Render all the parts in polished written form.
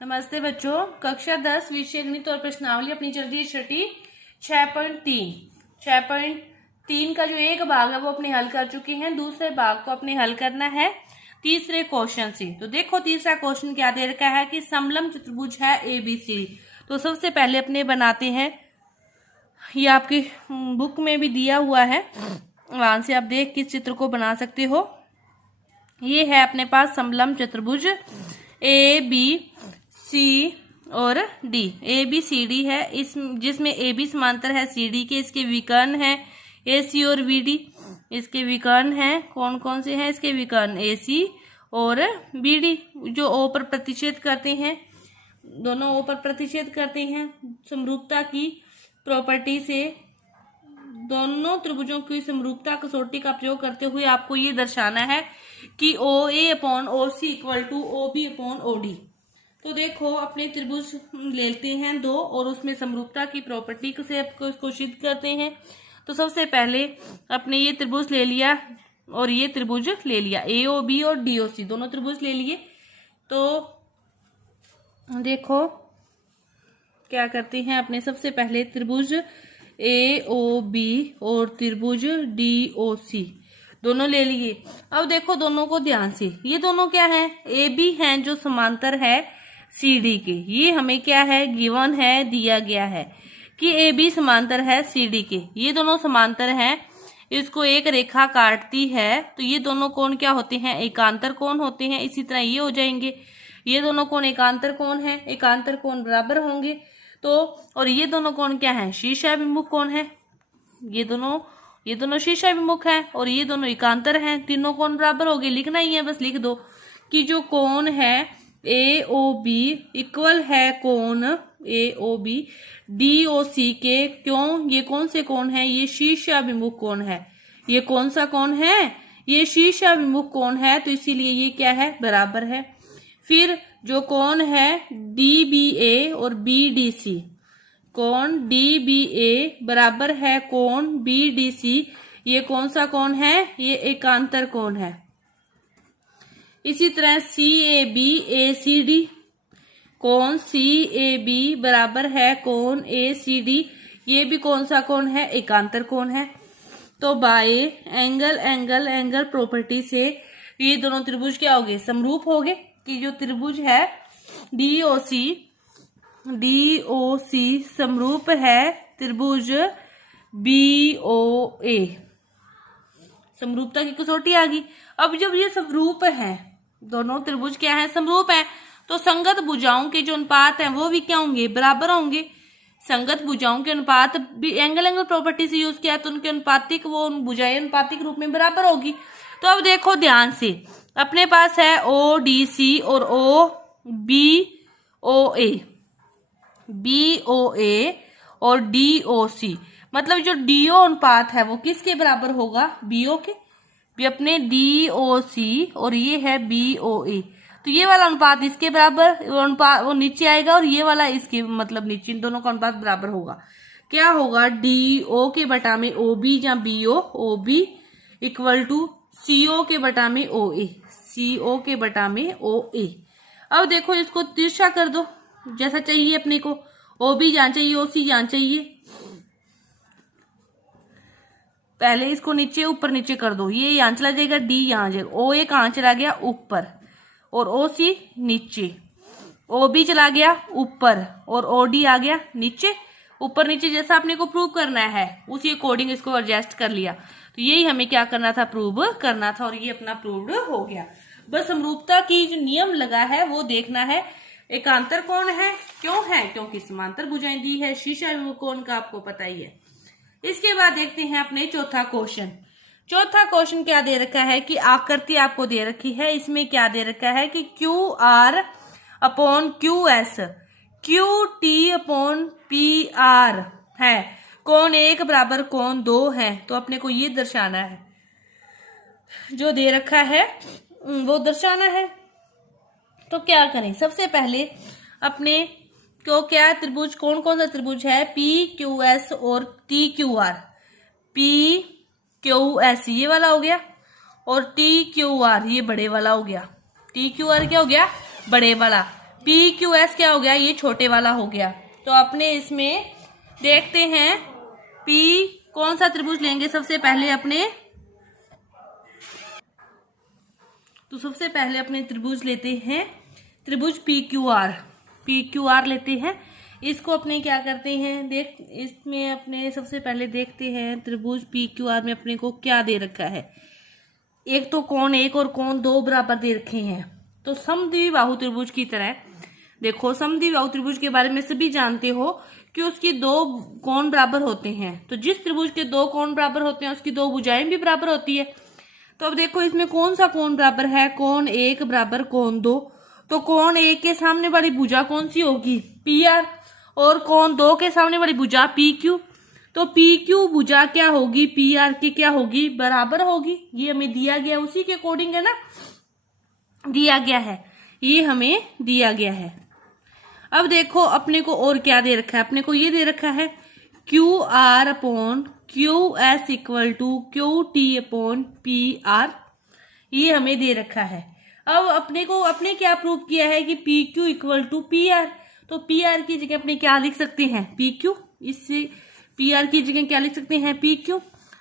नमस्ते बच्चों। कक्षा 10 विषय गणित और प्रश्नावली अपनी चल रही है छठी 6.3 का जो एक भाग है वो अपने हल कर चुके हैं। दूसरे भाग को अपने हल करना है तीसरे क्वेश्चन से। तो देखो तीसरा क्वेश्चन क्या दे रखा है कि समलंब चतुर्भुज है ABC। तो सबसे पहले अपने बनाते हैं, ये आपकी बुक में भी दिया हुआ है, वहां से आप देख किस चित्र को बना सकते हो। ये है अपने पास समलंब चतुर्भुज ABC और D। ABCD है, इस जिसमें AB समांतर है CD के, इसके विकर्ण है AC और BD। इसके विकर्ण हैं कौन कौन से हैं? इसके विकर्ण AC और BD जो O पर प्रतिच्छेद करते हैं, दोनों O पर प्रतिच्छेद करते हैं। समरूपता की प्रॉपर्टी से दोनों त्रिभुजों की समरूपता कसौटी का प्रयोग करते हुए आपको ये दर्शाना है कि OA/OC इक्वल टू OB/OD। तो देखो अपने त्रिभुज लेते हैं दो और उसमें समरूपता की प्रॉपर्टी से आपको इसको सिद्ध करते हैं। तो सबसे पहले अपने ये त्रिभुज ले लिया और ये त्रिभुज ले लिया, AOB और DOC दोनों त्रिभुज ले लिए। तो देखो क्या करते हैं, अपने सबसे पहले त्रिभुज AOB और त्रिभुज DOC दोनों ले लिए। अब देखो दोनों को ध्यान से, ये दोनों क्या है? AB हैं जो समांतर है CD के। ये हमें क्या है? गिवन है, दिया गया है कि AB समांतर है CD के। ये दोनों समांतर हैं, इसको एक रेखा काटती है तो ये दोनों कोण क्या होते हैं? एकांतर कोण होते हैं। इसी तरह ये हो जाएंगे, ये दोनों कोण एकांतर कोण है, एकांतर कोण बराबर होंगे। तो और ये दोनों कोण क्या है? शीर्षाभिमुख कोण है। ये दोनों शीर्षाभिमुख है और ये दोनों एकांतर हैं। तीनों कोण बराबर हो गए। लिखना ही है, बस लिख दो कि जो कोण है AOB इक्वल है कोण AOB DOC के। क्यों? ये कौन से कोण है? ये शीर्षाभिमुख कोण है। ये कौन सा कोण है? ये शीर्षाभिमुख कोण है, तो इसीलिए ये क्या है? बराबर है। फिर जो कोण है DBA और BDC, कोण DBA बराबर है कोण BDC। ये कौन सा कोण है? ये एकांतर कोण है। इसी तरह CAB ACD, कोण CAB बराबर है कोण ACD। ये भी कौन सा कोण है? एकांतर कोण है। तो बाय एंगल प्रॉपर्टी से ये दोनों त्रिभुज क्या हो गए? समरूप हो गए। कि जो त्रिभुज है DOC समरूप है त्रिभुज BOA। समरूपता की कसौटी आ गई। अब जब ये समरूप है, दोनों त्रिभुज क्या है? समरूप है, तो संगत भुजाओं के जो अनुपात हैं वो भी क्या होंगे? बराबर होंगे। संगत भुजाओं के अनुपात भी एंगल प्रॉपर्टी से यूज किया तो उनके अनुपातिक वो भुजाएं अनुपातिक रूप में बराबर होगी। तो अब देखो ध्यान से, अपने पास है ODC और BOA और DOC। मतलब जो DO अनुपात है वो किसके बराबर होगा? BO के। भी अपने DOC और ये है BOA, तो ये वाला अनुपात इसके बराबर, वो अनुपात वो नीचे आएगा और ये वाला इसके, मतलब नीचे, इन दोनों का अनुपात बराबर होगा। क्या होगा? DO के बटा में OB या BO, OB equal to CO के बटा में OA, CO के बटा में OA। अब देखो इसको तिरछा कर दो जैसा चाहिए अपने को। OB जहां चाहिए OC जहां चाहिए, पहले इसको नीचे ऊपर नीचे कर दो। ये यहां चला जाएगा, D यहां आ जाएगा, OA कहां चला गया? ऊपर, और OC नीचे। OB चला गया ऊपर और OD आ गया नीचे। ऊपर नीचे जैसा अपने को प्रूव करना है उसी अकॉर्डिंग इसको एडजस्ट कर लिया। तो यही हमें क्या करना था? प्रूव करना था, और ये अपना प्रूव्ड हो गया। बस समरूपता की जो नियम लगा है वो देखना है। एकांतर कौन है? क्यों है? क्योंकि समांतर भुजाएं दी है। शीर्षाभिमुख कोण का आपको पता ही है। इसके बाद देखते हैं अपने चौथा क्वेश्चन। चौथा क्वेश्चन क्या दे रखा है कि आकृति आपको दे रखी है। इसमें क्या दे रखा है कि QR/QS QT/PR है। कोण 1 बराबर कोण 2 है। तो अपने को ये दर्शाना है, जो दे रखा है वो दर्शाना है। तो क्या करें? सबसे पहले अपने को क्या त्रिभुज, कौन कौन सा त्रिभुज है? PQS और TQR। PQS ये वाला हो गया और TQR ये बड़े वाला हो गया। TQR क्या हो गया? बड़े वाला। पी क्यू एस क्या हो गया, ये छोटे वाला हो गया। तो अपने इसमें देखते हैं पी कौन सा त्रिभुज लेंगे सबसे पहले अपने, तो सबसे पहले अपने त्रिभुज लेते हैं त्रिभुज पी क्यू आर लेते हैं। इसको अपने क्या करते हैं, देख इसमें अपने सबसे पहले देखते हैं त्रिभुज पी क्यू आर में अपने को क्या दे रखा है। एक तो कोण 1 और कोण 2 बराबर दे रखे हैं। तो समद्विबाहु त्रिभुज की तरह देखो, समद्विबाहु त्रिभुज के बारे में सभी जानते हो कि उसकी 2 कोण बराबर होते हैं। तो जिस त्रिभुज के 2 कोण बराबर होते हैं उसकी 2 भुजाएं भी बराबर होती है। तो अब देखो इसमें कौन सा कोण बराबर है, कोण 1 बराबर कोण 2। तो कोण 1 के सामने वाली भुजा कौन सी होगी, पी आर, और कोण 2 के सामने वाली भुजा पी क्यू। तो पी क्यू भुजा क्या होगी, पी आर की क्या होगी, बराबर होगी। ये हमें दिया गया उसी के अकॉर्डिंग है ना, दिया गया है, ये हमें दिया गया है। अब देखो अपने को और क्या दे रखा है, अपने को ये दे रखा है Q R upon Q S equal to Q T upon P R, ये हमें दे रखा है। अब अपने क्या प्रूव किया है कि P Q equal to P R. तो पी आर की जगह अपने क्या लिख सकते हैं, पी क्यू, इससे पी आर की जगह क्या लिख सकते हैं, पी क्यू।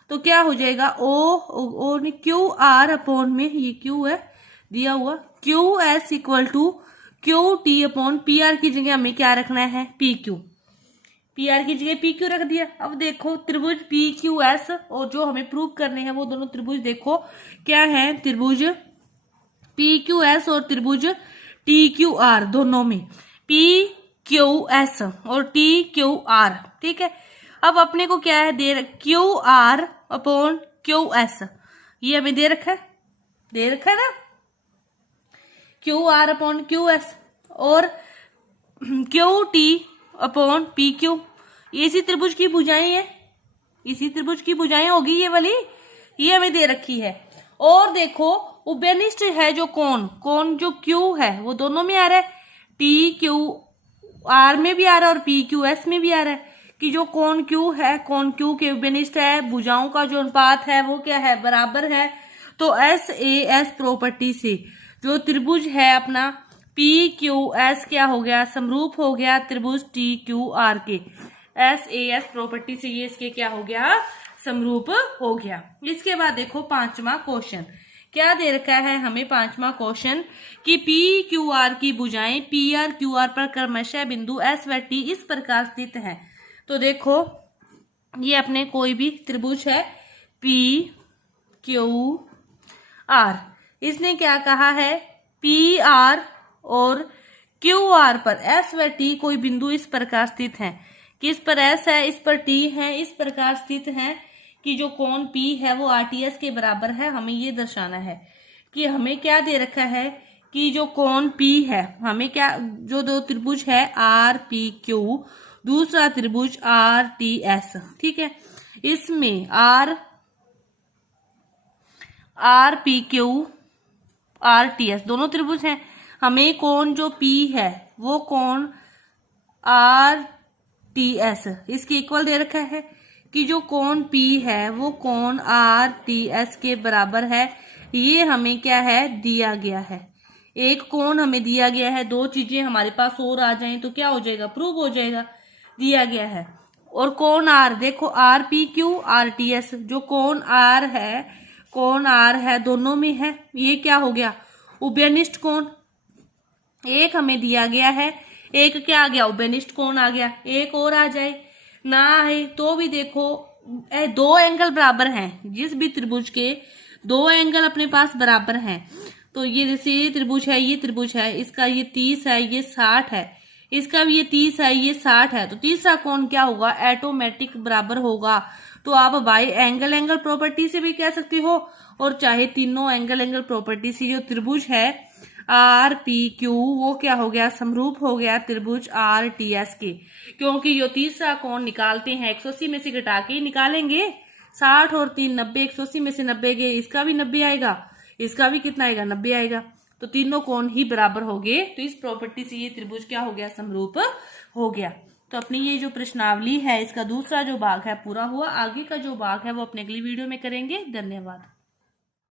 तो क्या हो जाएगा ओ क्यू आर अपॉन में, ये क्यू है दिया हुआ, Q S equal to Q T upon P R की जगह हमें क्या रखना है, पी क्यू, पी आर की जगह पी क्यू रख दिया। अब देखो त्रिभुज पी क्यू एस और जो हमें प्रूव करने हैं वो दोनों त्रिभुज देखो क्या है, त्रिभुज पी क्यू एस और त्रिभुज टी क्यू आर, दोनों में पी क्यू एस और टी क्यू आर, ठीक है। अब अपने को क्या है दे Q R upon Q S, ये हमें दे रखा है ना, Q R upon Q S, और Q T upon P Q, इसी त्रिभुज की भुजाएं है, इसी त्रिभुज की भुजाएं होगी ये वाली, ये हमें दे रखी है। और देखो उभयनिष्ठ है जो कोण जो क्यू है वो दोनों में आ रहा है, टी क्यू आर में भी आ रहा है और पी क्यू एस में भी आ रहा है कि जो कोण क्यू है, कोण क्यू के उभयनिष्ठ है, भुजाओं का जो अनुपात है वो क्या है, बराबर है। तो एस ए एस प्रॉपर्टी से जो त्रिभुज है अपना पी क्यू एस क्या हो गया, समरूप हो गया त्रिभुज टी क्यू आर के। एस ए एस प्रॉपर्टी से ये इसके क्या हो गया, समरूप हो गया। इसके बाद देखो 5वां क्वेश्चन क्या दे रखा है हमें, 5वां क्वेश्चन कि पी क्यू आर की भुजाएं पी आर क्यू आर पर क्रमशः बिंदु एस व टी इस प्रकार स्थित है। तो देखो ये अपने कोई भी त्रिभुज है पी क्यू आर, इसने क्या कहा है, पी आर और क्यू आर पर एस व टी कोई बिंदु इस प्रकार स्थित है, किस पर एस है, इस पर टी है, इस प्रकार स्थित है कि जो कोण P है वो RTS के बराबर है। हमें ये दर्शाना है कि हमें क्या दे रखा है कि जो कोण P है, हमें क्या, जो दो त्रिभुज है RPQ, दूसरा त्रिभुज RTS, ठीक है, इसमें RPQ RTS दोनों त्रिभुज हैं। हमें कोण जो P है वो कोण RTS इसके इक्वल दे रखा है कि जो कोण P है वो कोण RTS के बराबर है। ये हमें क्या है, दिया गया है। एक कोण हमें दिया गया है, दो चीजें हमारे पास और आ जाएं तो क्या हो जाएगा, प्रूव हो जाएगा, दिया गया है। और कोण R देखो RPQ RTS, जो कोण R है, कोण R है दोनों में है, ये क्या हो गया, उभयनिष्ठ कोण। एक हमें दिया गया है, एक क्या आ गया, उभयनिष्ठ कोण आ गया। एक और आ जाए ना है तो भी देखो दो एंगल बराबर हैं, जिस भी त्रिभुज के दो एंगल अपने पास बराबर हैं। तो ये जैसे ये त्रिभुज है, ये त्रिभुज है, इसका ये 30 है, ये 60 है, इसका भी ये 30 है, ये 60 है, तो तीसरा कोण क्या होगा, ऑटोमेटिक बराबर होगा। तो आप बाय एंगल प्रॉपर्टी से भी कह सकते हो, और चाहे तीनों एंगल प्रॉपर्टी से जो त्रिभुज है RPQ वो क्या हो गया, समरूप हो गया त्रिभुज RTS के। क्योंकि जो तीसरा कोण निकालते हैं 180 में से घटा के ही निकालेंगे, 60 और 3 90, 180 में से 90 गए, इसका भी 90 आएगा, इसका भी कितना आएगा, 90 आएगा, तो तीनों कोण ही बराबर हो गए। तो इस प्रॉपर्टी से ये त्रिभुज क्या हो गया, समरूप हो गया। तो अपनी ये जो प्रश्नावली है इसका दूसरा जो भाग है पूरा हुआ। आगे का जो भाग है वो अपने अगली वीडियो में करेंगे। धन्यवाद।